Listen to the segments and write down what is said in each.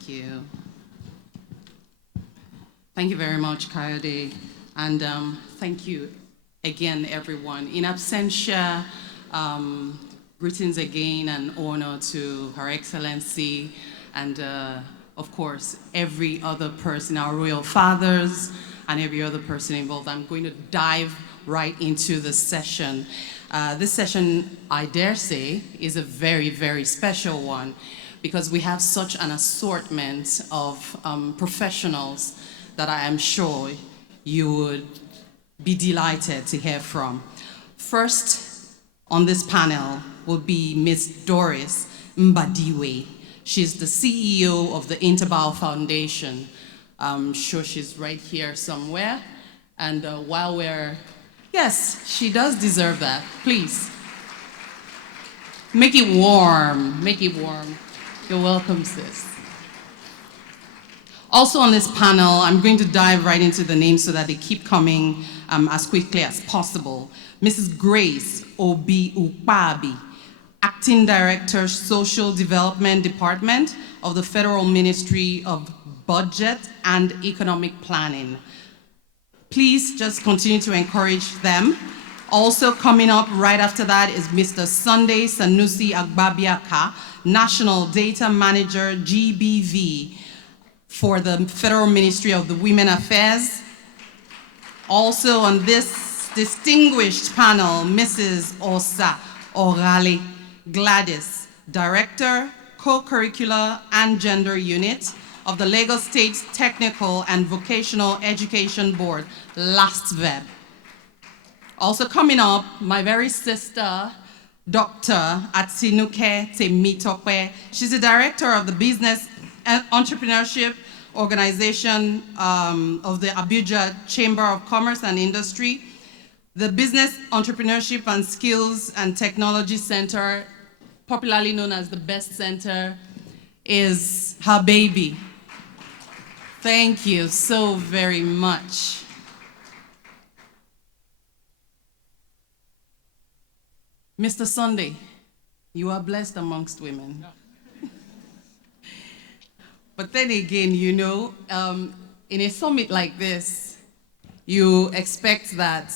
Thank you. Thank you very much, Kayode. And thank you again, everyone. In absentia, greetings again and honor to Her Excellency and, of course, every other person, our royal fathers and every other person involved. I'm going to dive right into the session. This session, I dare say, is a very, very special one because we have such an assortment of professionals that I am sure you would be delighted to hear from. First on this panel will be Ms. Doris Mbadiwe. She's the CEO of the Interbao Foundation. I'm sure she's right here somewhere. And while we're, yes, she does deserve that. Please. Make it warm, make it warm. You're welcome, sis. Also on this panel, I'm going to dive right into the names so that they keep coming as quickly as possible. Mrs. Grace Obi Ukpabi, Acting Director, Social Development Department of the Federal Ministry of Budget and Economic Planning. Please just continue to encourage them. Also coming up right after that is Mr. Sunday Sanusi Agbabiaka, National Data Manager, GBV, for the Federal Ministry of the Women Affairs. Also on this distinguished panel, Mrs. Osa Orale Gladys, Director, Co-Curricular and Gender Unit of the Lagos State Technical and Vocational Education Board, LASTVEB. Also coming up, my very sister, Dr. Atinuke Temitope. She's the Director of the Business and Entrepreneurship Organization of the Abuja Chamber of Commerce and Industry. The Business Entrepreneurship and Skills and Technology Center, popularly known as the BEST Center, is her baby. Thank you so very much. Mr. Sunday, you are blessed amongst women. But then again, you know, in a summit like this, you expect that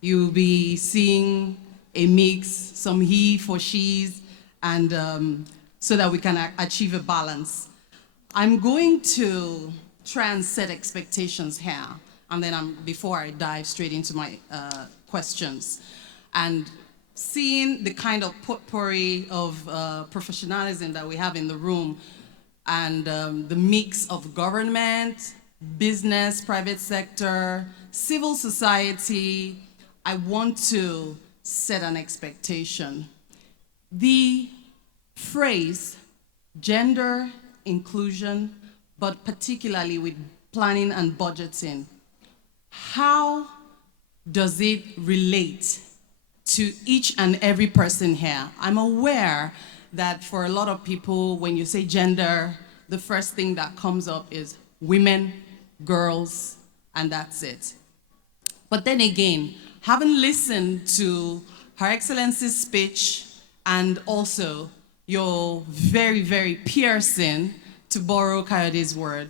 you'll be seeing a mix, some he for she's, and so that we can achieve a balance. I'm going to try and set expectations here, and then before I dive straight into my questions. And seeing the kind of potpourri of professionalism that we have in the room, and the mix of government, business, private sector, civil society, I want to set an expectation. The phrase gender inclusion, but particularly with planning and budgeting, how does it relate to each and every person here? I'm aware that for a lot of people, when you say gender, the first thing that comes up is women, girls, and that's it. But then again, having listened to Her Excellency's speech and also your very, very piercing, to borrow Kayode's word,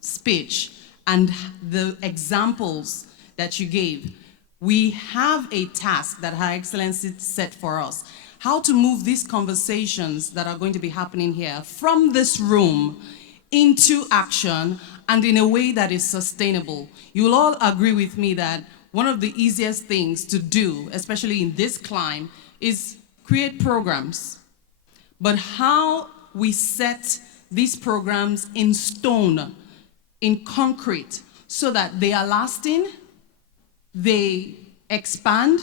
speech, and the examples that you gave, we have a task that Her Excellency set for us. How to move these conversations that are going to be happening here from this room into action and in a way that is sustainable. You will all agree with me that one of the easiest things to do, especially in this climate, is create programs. But how we set these programs in stone, in concrete, so that they are lasting, they expand,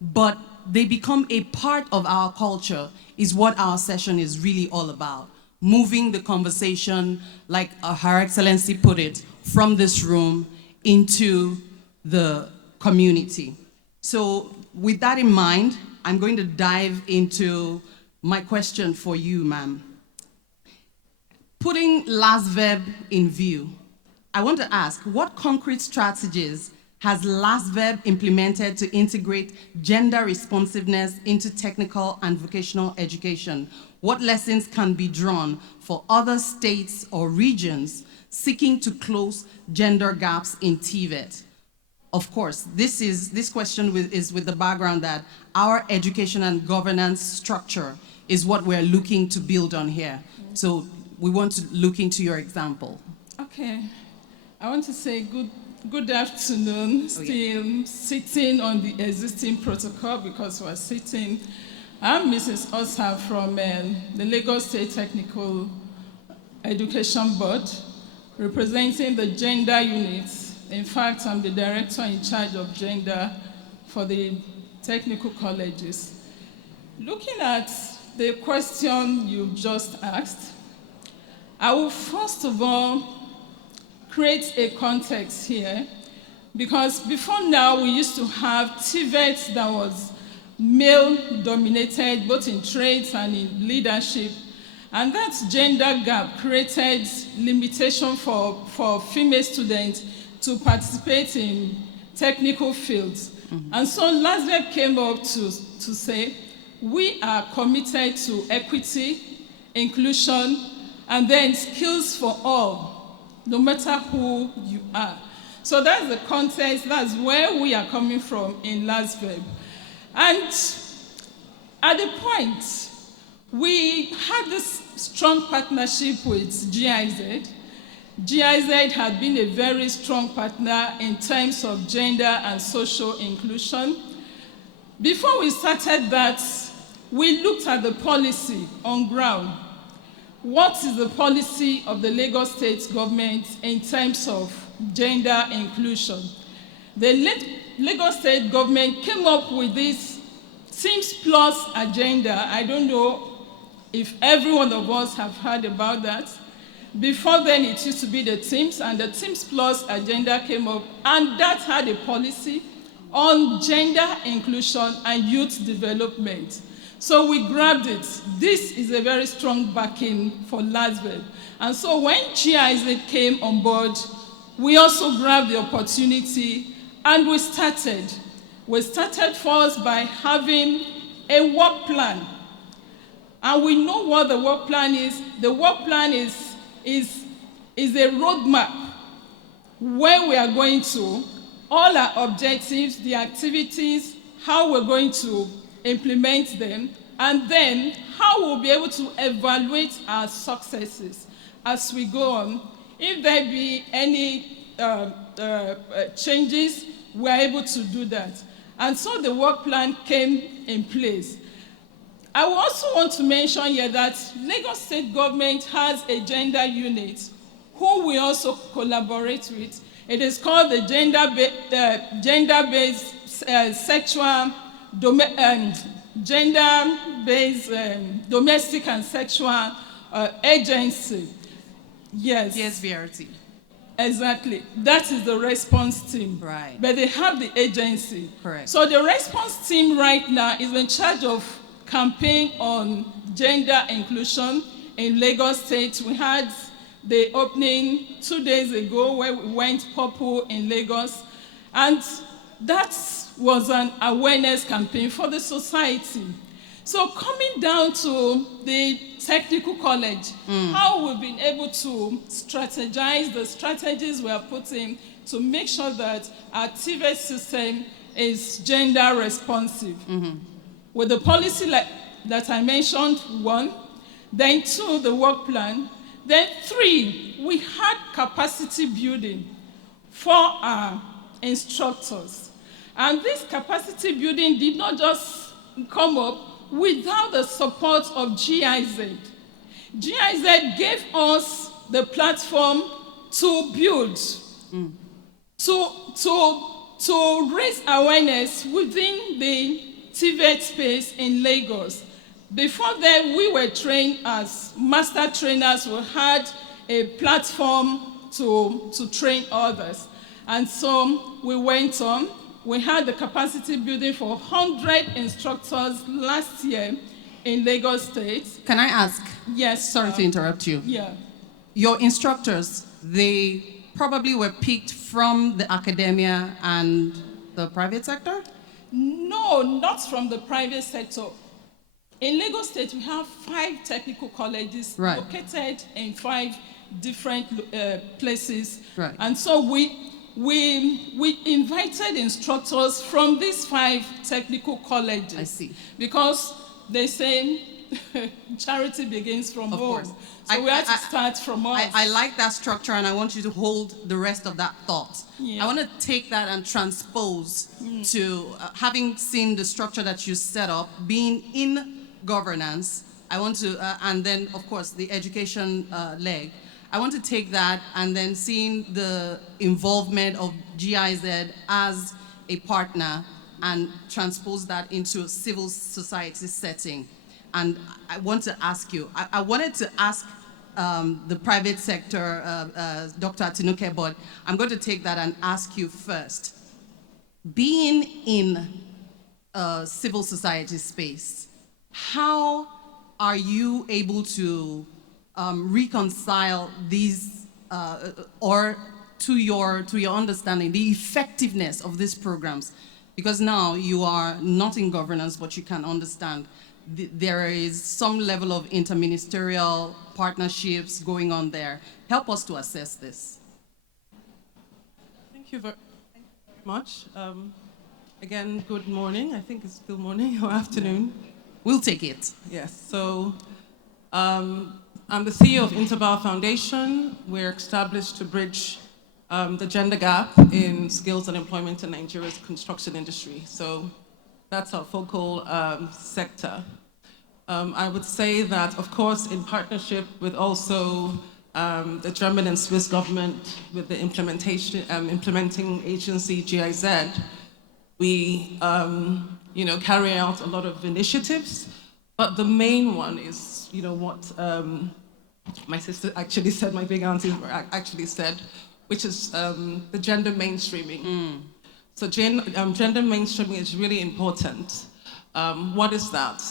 but they become a part of our culture is what our session is really all about. Moving the conversation, like Her Excellency put it, from this room into the community. So with that in mind, I'm going to dive into my question for you, ma'am. Putting LASTVEB in view, I want to ask, what concrete strategies has LASVEB implemented to integrate gender responsiveness into technical and vocational education? What lessons can be drawn for other states or regions seeking to close gender gaps in TVET? Of course, this question is with the background that our education and governance structure is what we're looking to build on here. So we want to look into your example. Okay. I want to say good afternoon. Still sitting on the existing protocol because we're sitting. I'm Mrs. Osa from the Lagos State Technical Education Board, representing the gender unit. In fact, I'm the director in charge of gender for the technical colleges. Looking at the question you just asked, I will first of all create a context here, because before now we used to have TVET that was male-dominated, both in trades and in leadership, and that gender gap created limitation for female students to participate in technical fields. Mm-hmm. And so LASVEB came up to say, we are committed to equity, inclusion, and then skills for all, no matter who you are. So that's the context, that's where we are coming from in LASVEB. And at the point, we had this strong partnership with GIZ. GIZ had been a very strong partner in terms of gender and social inclusion. Before we started that, we looked at the policy on ground. What is the policy of the Lagos State government in terms of gender inclusion? The Lagos State government came up with this Teams Plus agenda. I don't know if every one of us have heard about that. Before then, it used to be the Teams, and the Teams Plus agenda came up, and that had a policy on gender inclusion and youth development. So we grabbed it. This is a very strong backing for LASVEB. And so when GIZ came on board, we also grabbed the opportunity and we started. We started first by having a work plan. And we know what the work plan is. The work plan is a roadmap where we are going to, all our objectives, the activities, how we're going to implement them, and then how we'll be able to evaluate our successes as we go on. If there be any changes, we're able to do that. And so the work plan came in place. I also want to mention here that Lagos State government has a gender unit who we also collaborate with. It is called the Gender-Based Sexual Gender-Based Domestic and Sexual Agency. Yes. Yes, VRT. Exactly. That is the response team. Right. But they have the agency. Correct. So the response team right now is in charge of campaign on gender inclusion in Lagos State. We had the opening 2 days ago where we went purple in Lagos. And that was an awareness campaign for the society. So coming down to the technical college, how we've been able to strategize the strategies we are putting to make sure that our TVET system is gender responsive. Mm-hmm. With the policy that I mentioned, 1, then 2, the work plan, then 3, we had capacity building for our instructors. And this capacity building did not just come up without the support of GIZ. GIZ gave us the platform to build, to raise awareness within the TVET space in Lagos. Before then, we were trained as master trainers. We had a platform to train others. And so we went on. We had the capacity building for 100 instructors last year in Lagos State. Can I ask? Yes. Sorry to interrupt you. Yeah. Your instructors, they probably were picked from the academia and the private sector? No, not from the private sector. In Lagos State, we have 5 technical colleges Right. located in 5 different places. Right. And so we invited instructors from these 5 technical colleges. I see. Because they say charity begins from Of home. course. So we had to start from us. I like that structure, and I want you to hold the rest of that thought. Yeah. I want to take that and transpose to having seen the structure that you set up, being in governance. I want to, and then of course the education leg. I want to take that and then seeing the involvement of GIZ as a partner and transpose that into a civil society setting. And I want to ask you, I wanted to ask the private sector, Dr. Atinuke, but I'm going to take that and ask you first. Being in a civil society space, how are you able to reconcile these, or to your understanding, the effectiveness of these programs? Because now you are not in governance, but you can understand there is some level of interministerial partnerships going on there. Help us to assess this. Thank you very much. Again, good morning. I think it's still morning or afternoon. We'll take it. Yes, so I'm the CEO of Interval Foundation. We're established to bridge the gender gap in skills and employment in Nigeria's construction industry. So that's our focal sector. I would say that, of course, in partnership with also the German and Swiss government, with the implementing agency GIZ, we carry out a lot of initiatives. But the main one is, what my sister actually said, my big auntie actually said, which is the gender mainstreaming. So gender mainstreaming is really important. What is that?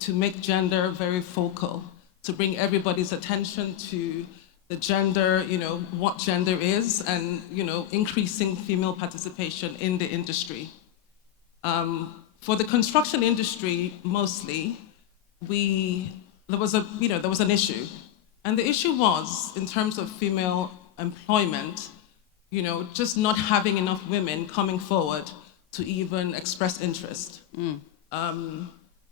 To make gender very focal, to bring everybody's attention to the gender, what gender is, and increasing female participation in the industry. For the construction industry, mostly, there was an issue, and the issue was in terms of female employment, just not having enough women coming forward to even express interest.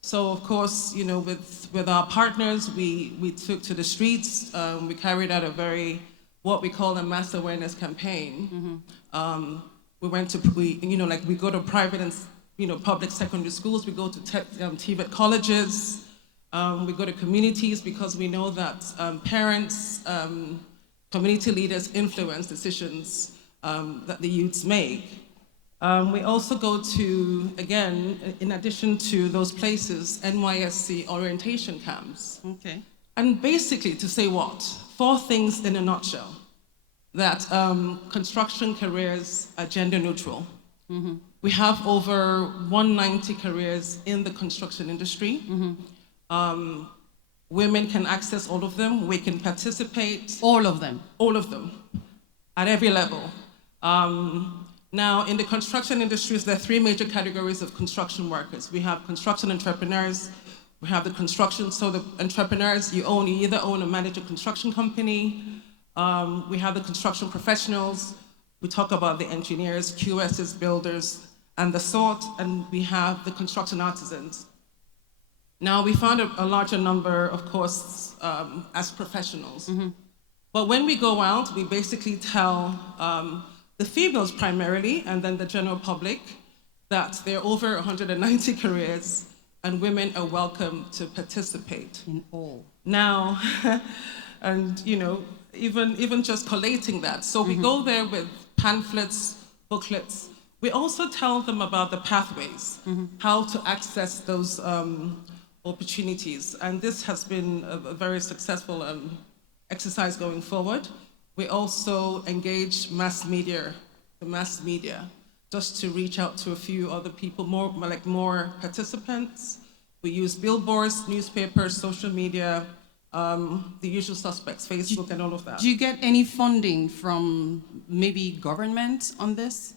So of course, with our partners, we took to the streets. We carried out what we call a mass awareness campaign. We went to, we go to private and public secondary schools. We go to TVET colleges. We go to communities because we know that parents, community leaders influence decisions that the youths make. We also go to, again, in addition to those places, NYSC orientation camps. Okay. And basically to say what? 4 things in a nutshell. That construction careers are gender neutral. We have over 190 careers in the construction industry. Women can access all of them. We can participate. All of them? All of them, at every level. Now, in the construction industries, there are 3 major categories of construction workers. We have construction entrepreneurs. We have the entrepreneurs, you either own or manage a construction company. We have the construction professionals. We talk about the engineers, QSs, builders, and the sort, and we have the construction artisans. Now, we found a larger number, of course, as professionals. But when we go out, we basically tell the females primarily, and then the general public, that there are over 190 careers, and women are welcome to participate. In all. Now, and even just collating that. So we go there with pamphlets, booklets. We also tell them about the pathways, how to access those opportunities. And this has been a very successful exercise going forward. We also engage the mass media, just to reach out to a few other people, more participants. We use billboards, newspapers, social media, the usual suspects, Facebook and all of that. Do you get any funding from maybe government on this?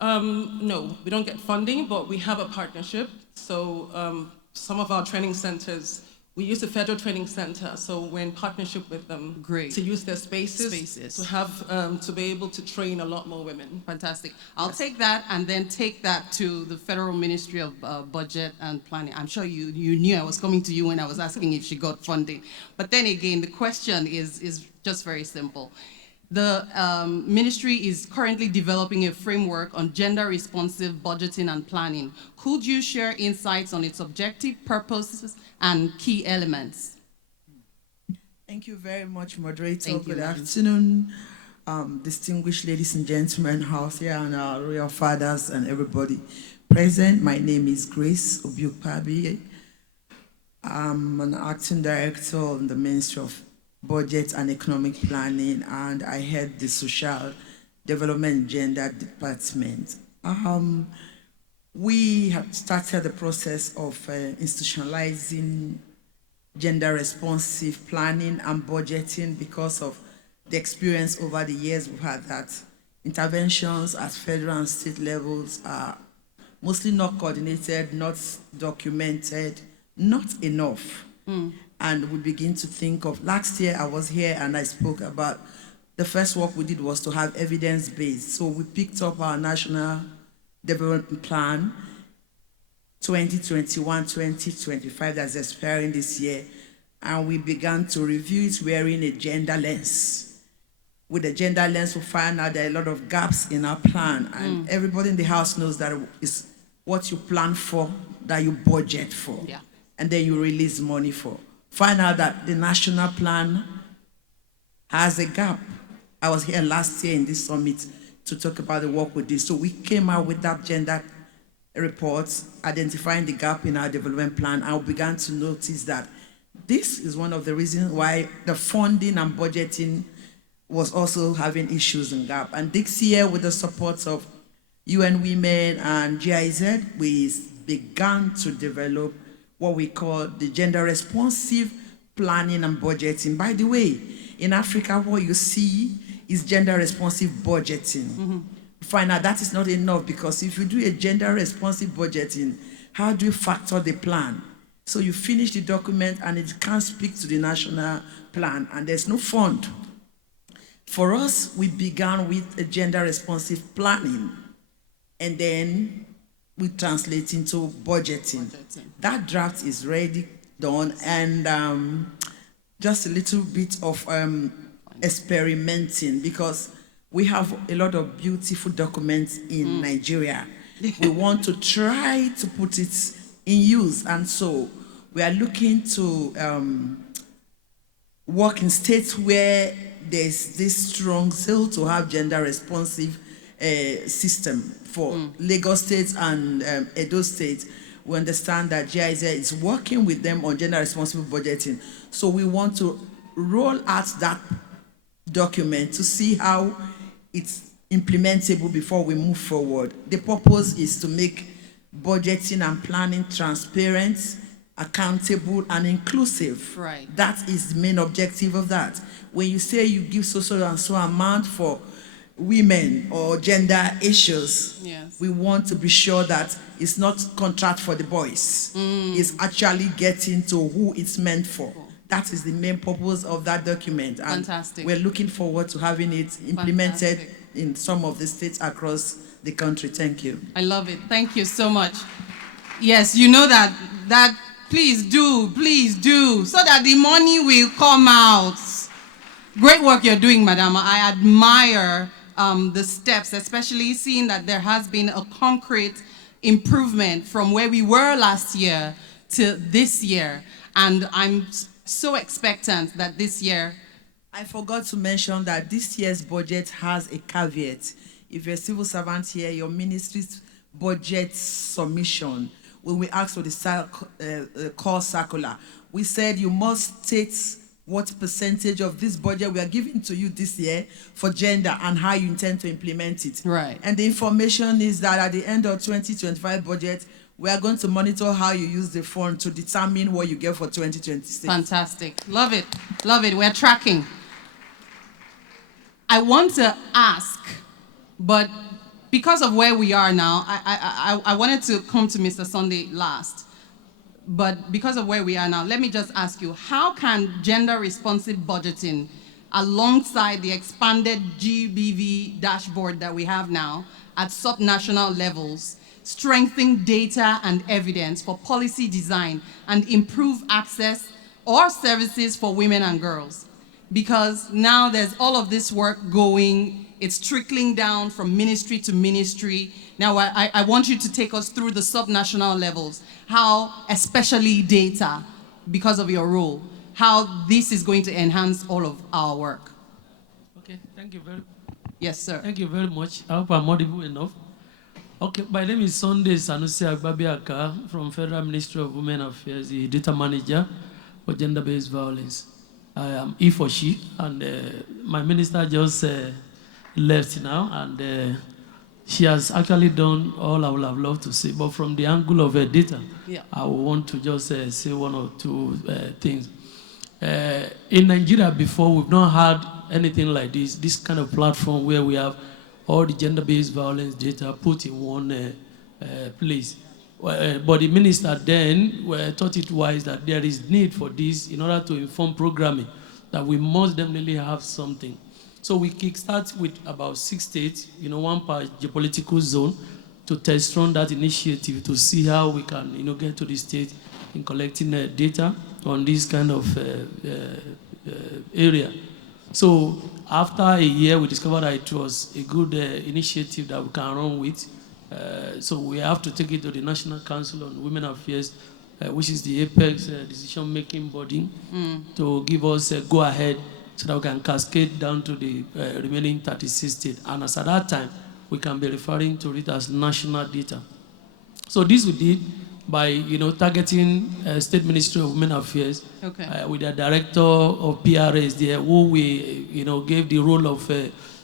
No, we don't get funding, but we have a partnership. So some of our training centers, we use the Federal Training Center, so we're in partnership with them. Great. To use their spaces. To have, to be able to train a lot more women. Fantastic. I'll take that and then take that to the Federal Ministry of Budget and Planning. I'm sure you knew I was coming to you when I was asking if she got funding. But then again, the question is just very simple. The ministry is currently developing a framework on gender-responsive budgeting and planning. Could you share insights on its objective, purposes, and key elements? Thank you very much, moderator. Thank you, Good ma'am. afternoon, distinguished ladies and gentlemen, house here, and our royal fathers and everybody present. My name is Grace Obi-Ukpabi. I'm an acting director in the Ministry of Budget and Economic Planning, and I head the Social Development Gender Department. We have started the process of institutionalizing gender-responsive planning and budgeting because of the experience over the years we've had that interventions at federal and state levels are mostly not coordinated, not documented, not enough. And we begin to think of, last year I was here and I spoke about the first work we did was to have evidence-based. So we picked up our National Development Plan 2021-2025 that's expiring this year, and we began to review it wearing a gender lens. With a gender lens, we find out there are a lot of gaps in our plan, and everybody in the house knows that it's what you plan for that you budget for, and then you release money for. Find out that the national plan has a gap. I was here last year in this summit to talk about the work we did. So we came out with that gender report, identifying the gap in our development plan, and we began to notice that this is one of the reasons why the funding and budgeting was also having issues and gap. And this year, with the support of UN Women and GIZ, we began to develop what we call the gender responsive planning and budgeting. By the way, in Africa, what you see is gender responsive budgeting. Find out that is not enough, because if you do a gender responsive budgeting, how do you factor the plan? So you finish the document and it can't speak to the national plan, and there's no fund. For us, we began with a gender responsive planning, and then we translate into budgeting. That draft is ready, done, and just a little bit of experimenting, because we have a lot of beautiful documents in Nigeria. We want to try to put it in use, and so we are looking to work in states where there's this strong zeal to have gender responsive system. For Lagos State and Edo State, we understand that GIZ is working with them on gender responsible budgeting. So we want to roll out that document to see how it's implementable before we move forward. The purpose is to make budgeting and planning transparent, accountable, and inclusive. Right. That is the main objective of that. When you say you give so and so amount for women or gender issues, we want to be sure that it's not contract for the boys. It's actually getting to who it's meant for. That is the main purpose of that document. And Fantastic. we're looking forward to having it implemented in some of the states across the country. Thank you. I love it. Thank you so much. Yes, you know that please do, so that the money will come out. Great work you're doing, Madam. I admire the steps, especially seeing that there has been a concrete improvement from where we were last year to this year. And I'm so expectant that this year... I forgot to mention that this year's budget has a caveat. If you're a civil servant here, your ministry's budget submission, when we asked for the core circular, we said you must state what percentage of this budget we are giving to you this year for gender and how you intend to implement it. Right. And the information is that at the end of 2025 budget, We are going to monitor how you use the fund to determine what you get for 2026. Fantastic. Love it. Love it. We're tracking. I want to ask, but because of where we are now, I wanted to come to Mr. Sunday last. But because of where we are now, let me just ask you, how can gender-responsive budgeting, alongside the expanded GBV dashboard that we have now at subnational levels, strengthen data and evidence for policy design and improve access or services for women and girls? Because now there's all of this work going, it's trickling down from ministry to ministry. Now I want you to take us through the subnational levels, how especially data, because of your role, how this is going to enhance all of our work. Okay, thank you very much. Yes, sir. Thank you very much. I hope I'm audible enough. Okay, my name is Sunday Sanusi Agbabiaka from Federal Ministry of Women Affairs, the data manager for gender-based violence. I am he for she, and my minister just left now, and she has actually done all I would have loved to say. But from the angle of data, Yeah. I would want to just say one or two things. In Nigeria before, we've not had anything like this kind of platform where we have all the gender-based violence data put in one place. But the minister then thought it wise that there is need for this in order to inform programming, that we must definitely have something. So we kickstart with about 6 states, one per geopolitical zone, to test run that initiative to see how we can, get to the state in collecting data on this kind of area. So after a year, we discovered that it was a good initiative that we can run with. So we have to take it to the National Council on Women Affairs, which is the apex decision-making body, to give us a go-ahead so that we can cascade down to the remaining 36 states. And as at that time, we can be referring to it as national data. So this we did by, targeting State Ministry of Women Affairs, Okay. with the director of PRS there, who we, gave the role of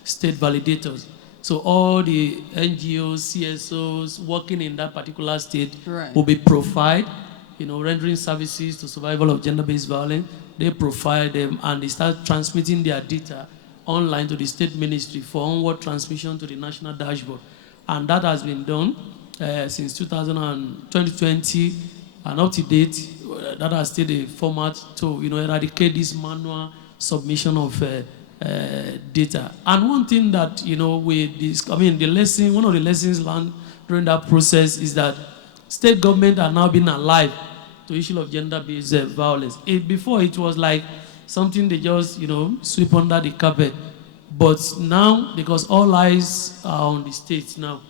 state validators. So all the NGOs, CSOs working in that particular state Right. will be profiled, rendering services to survival of gender-based violence. They profile them and they start transmitting their data online to the state ministry for onward transmission to the national dashboard. And that has been done since 2020 and up to date. That has stayed a format to eradicate this manual submission of data. And one thing that one of the lessons learned during that process is that state government are now being alive to issue of gender-based violence. Before it was like something they just sweep under the carpet, but now because all eyes are on the states now,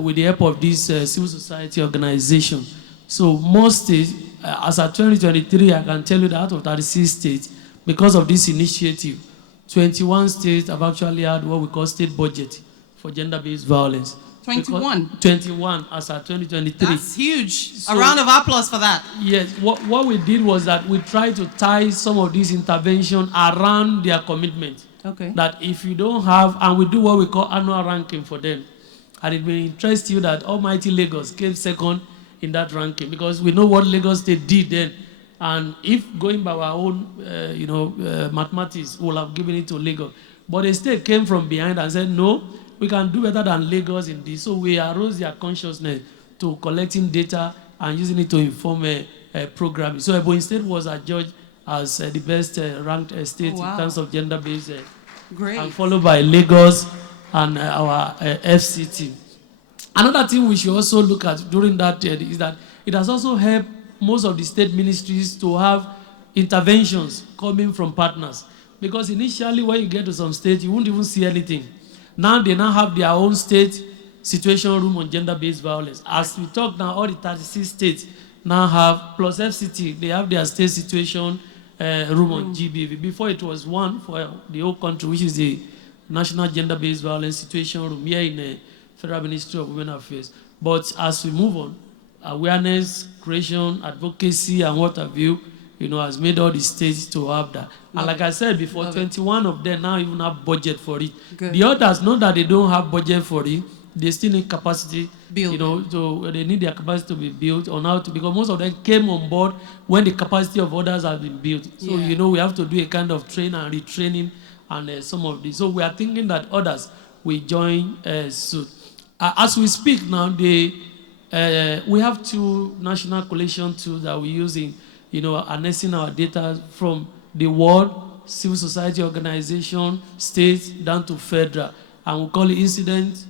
with the help of this civil society organization. So most states, as of 2023, I can tell you that out of 36 states, because of this initiative, 21 states have actually had what we call state budget for gender-based violence. 21? 21 as of 2023. That's huge. So- A round of applause for that. Yes, what we did was that we tried to tie some of these interventions around their commitment. Okay. That if you don't have, and we do what we call annual ranking for them. And it may interest you that almighty Lagos came second in that ranking, because we know what Lagos State did then. And if going by our own, mathematics, we'll have given it to Lagos. But the state came from behind and said, no, we can do better than Lagos in this. So we arose their consciousness to collecting data and using it to inform programming. So Ebonyi State was adjudged as the best ranked state Oh, wow. in terms of gender-based, Great. and followed by Lagos and our FCT. Another thing we should also look at during that is that it has also helped most of the state ministries to have interventions coming from partners. Because initially when you get to some states, you won't even see anything. Now they now have their own state situation room on gender-based violence. As we talk now, all the 36 states now have, plus FCT, they have their state situation room on GBV. Before it was one for the whole country, which is the National Gender-Based Violence Situation Room here in the Federal Ministry of Women Affairs. But as we move on, awareness, creation, advocacy, and what have you, has made all the states to have that. And like I said before, 21 of them now even have budget for it. Good. The others know that they don't have budget for it. They still need capacity Build. You know, so they need their capacity to be built on how to, because most of them came on board when the capacity of others has been built. So, Yeah. you know, we have to do a kind of train and retraining and some of this. So we are thinking that others will join soon. As we speak now, we have 2 national collation tools that we're using, you know, harnessing our data from the world, civil society organization, states, down to federal. And we call it incident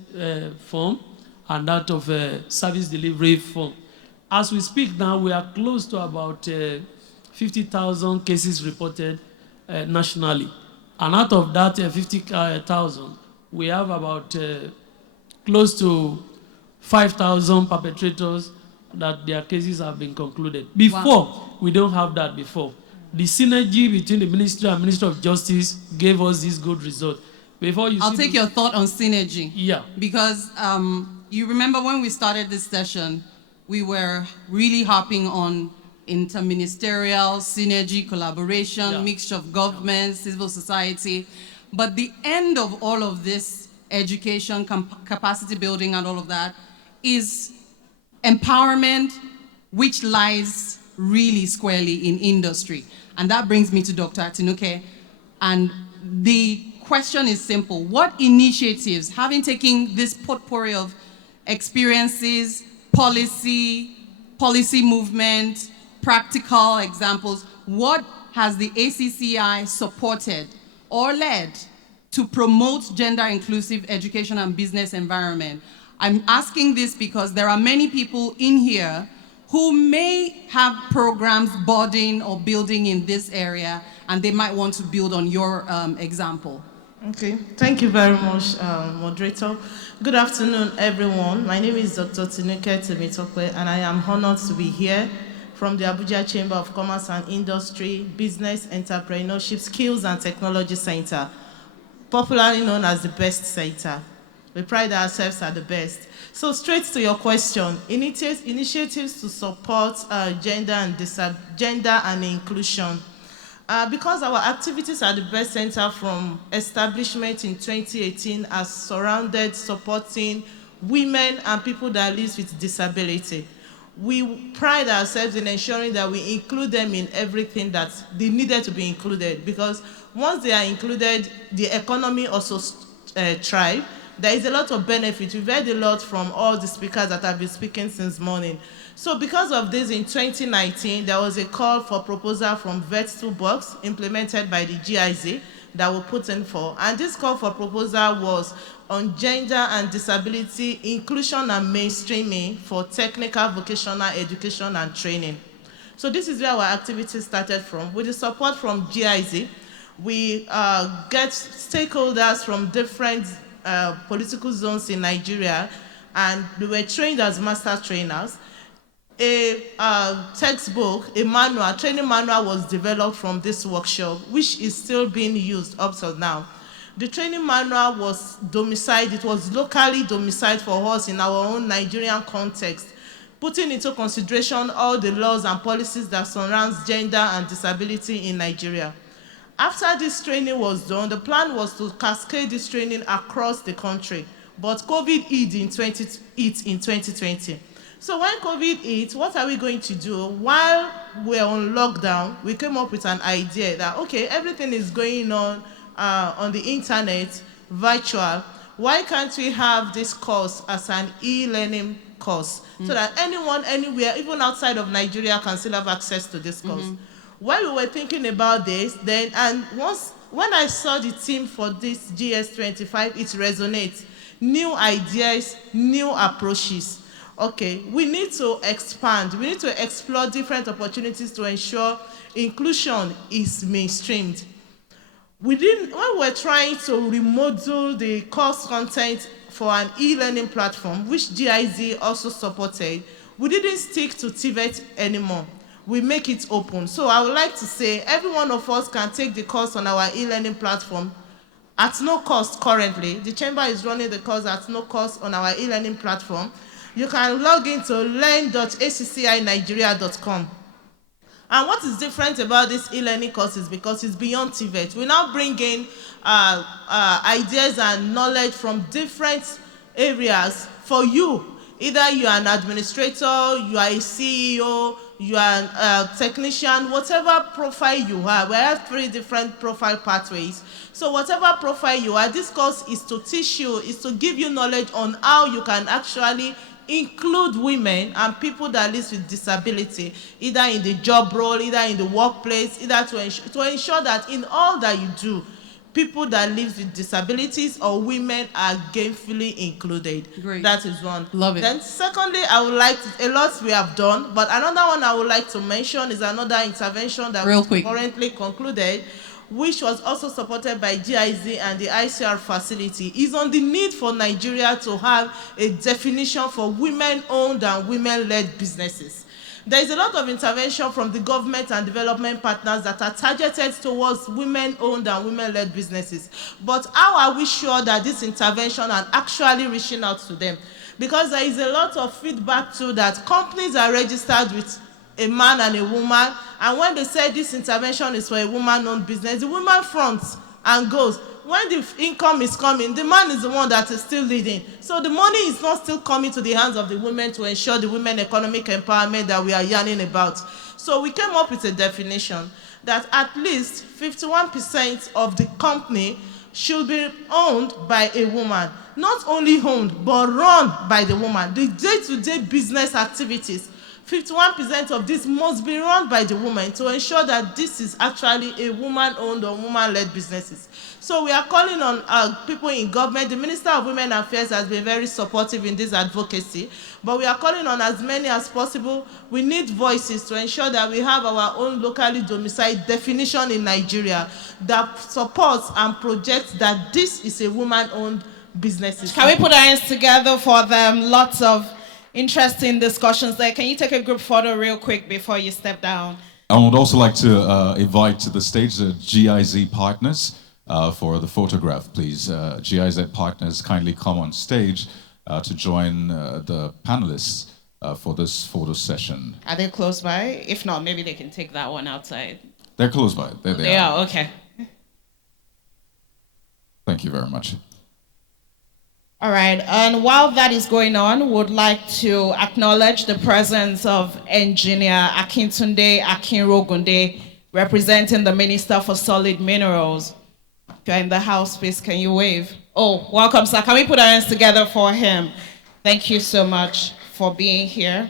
form and that of service delivery form. As we speak now, we are close to about 50,000 cases reported nationally. And out of that 50,000, we have about close to 5,000 perpetrators that their cases have been concluded. Before, we don't have that before. The synergy between the ministry and Ministry of Justice gave us this good result. Before you I'll take your thought on synergy. Yeah. Because you remember when we started this session, we were really harping on interministerial synergy, collaboration, Yeah. mixture of government, civil society. But the end of all of this education, capacity building and all of that is empowerment, which lies really squarely in industry. And that brings me to Dr. Atinuke. And the question is simple. What initiatives, having taken this potpourri of experiences, policy movement, practical examples, what has the ACCI supported or led to promote gender inclusive education and business environment? I'm asking this because there are many people in here who may have programs budding or building in this area, and they might want to build on your example. Okay, thank you very much, moderator. Good afternoon, everyone. My name is Dr. Tinuke Temitokwe, and I am honored to be here from the Abuja Chamber of Commerce and Industry, Business, Entrepreneurship, Skills and Technology Center, popularly known as the BEST Center. We pride ourselves at the best. So straight to your question, initiatives to support gender and inclusion. Because our activities at the BEST Center from establishment in 2018 are surrounded supporting women and people that live with disability. We pride ourselves in ensuring that we include them in everything that they needed to be included, because once they are included, the economy also thrives. There is a lot of benefit. We've heard a lot from all the speakers that have been speaking since morning. So because of this, in 2019, there was a call for proposal from VET2Box implemented by the GIZ that we put in for. And this call for proposal was on gender and disability inclusion and mainstreaming for technical vocational education and training. So this is where our activity started from. With the support from GIZ, we get stakeholders from different political zones in Nigeria, and they were trained as master trainers. A textbook, a manual, training manual was developed from this workshop, which is still being used up till now. The training manual was domiciled, it was locally domiciled for us in our own Nigerian context, putting into consideration all the laws and policies that surround gender and disability in Nigeria. After this training was done, the plan was to cascade this training across the country, but COVID hit in 2020. So when COVID hit, what are we going to do? While we're on lockdown, we came up with an idea that, okay, everything is going on the internet, virtual. Why can't we have this course as an e-learning course so that anyone, anywhere, even outside of Nigeria, can still have access to this course? While we were thinking about this, when I saw the theme for this GS25, it resonates. New ideas, new approaches. Okay, we need to expand. We need to explore different opportunities to ensure inclusion is mainstreamed. When we're trying to remodel the course content for an e-learning platform, which GIZ also supported, we didn't stick to TVET anymore. We make it open. So I would like to say every one of us can take the course on our e-learning platform at no cost currently. The Chamber is running the course at no cost on our e-learning platform. You can log into learn.accinigeria.com. And what is different about this e-learning course is because it's beyond TVET. We now bring in ideas and knowledge from different areas for you Either you are an administrator, you are a CEO, you are a technician, whatever profile you have. We have 3 different profile pathways. So whatever profile you are, this course is to teach you, is to give you knowledge on how you can actually include women and people that live with disability, either in the job role, either in the workplace, either to ensure that in all that you do, people that live with disabilities or women are gainfully included. Great. That is one. Love it. Then secondly, I would like to, a lot we have done, but another one I would like to mention is another intervention that Real we quick. currently concluded, which was also supported by GIZ and the ICR facility, is on the need for Nigeria to have a definition for women-owned and women-led businesses. There is a lot of intervention from the government and development partners that are targeted towards women-owned and women-led businesses. But how are we sure that this intervention are actually reaching out to them? Because there is a lot of feedback too that companies are registered with a man and a woman, and when they say this intervention is for a woman-owned business, the woman fronts and goes. When the income is coming, the man is the one that is still leading. So the money is not still coming to the hands of the women to ensure the women economic empowerment that we are yearning about. So we came up with a definition that at least 51% of the company should be owned by a woman. Not only owned, but run by the woman. The day-to-day business activities, 51% of this must be run by the woman to ensure that this is actually a woman-owned or woman-led businesses. So we are calling on people in government. The Minister of Women Affairs has been very supportive in this advocacy, but we are calling on as many as possible. We need voices to ensure that we have our own locally domiciled definition in Nigeria that supports and projects that this is a woman-owned business. Can we put our hands together for them? Lots of interesting discussions there. Can you take a group photo real quick before you step down? I would also like to invite to the stage the GIZ partners for the photograph, please. GIZ partners kindly come on stage to join the panelists for this photo session. Are they close by? If not, maybe they can take that one outside. They're close by. There they They are. are, okay. Thank you very much. All right, and while that is going on, would like to acknowledge the presence of Engineer Akintunde Akinrogunde, representing the Minister for Solid Minerals. If you're in the house, please, can you wave? Oh, welcome, sir. Can we put our hands together for him? Thank you so much for being here.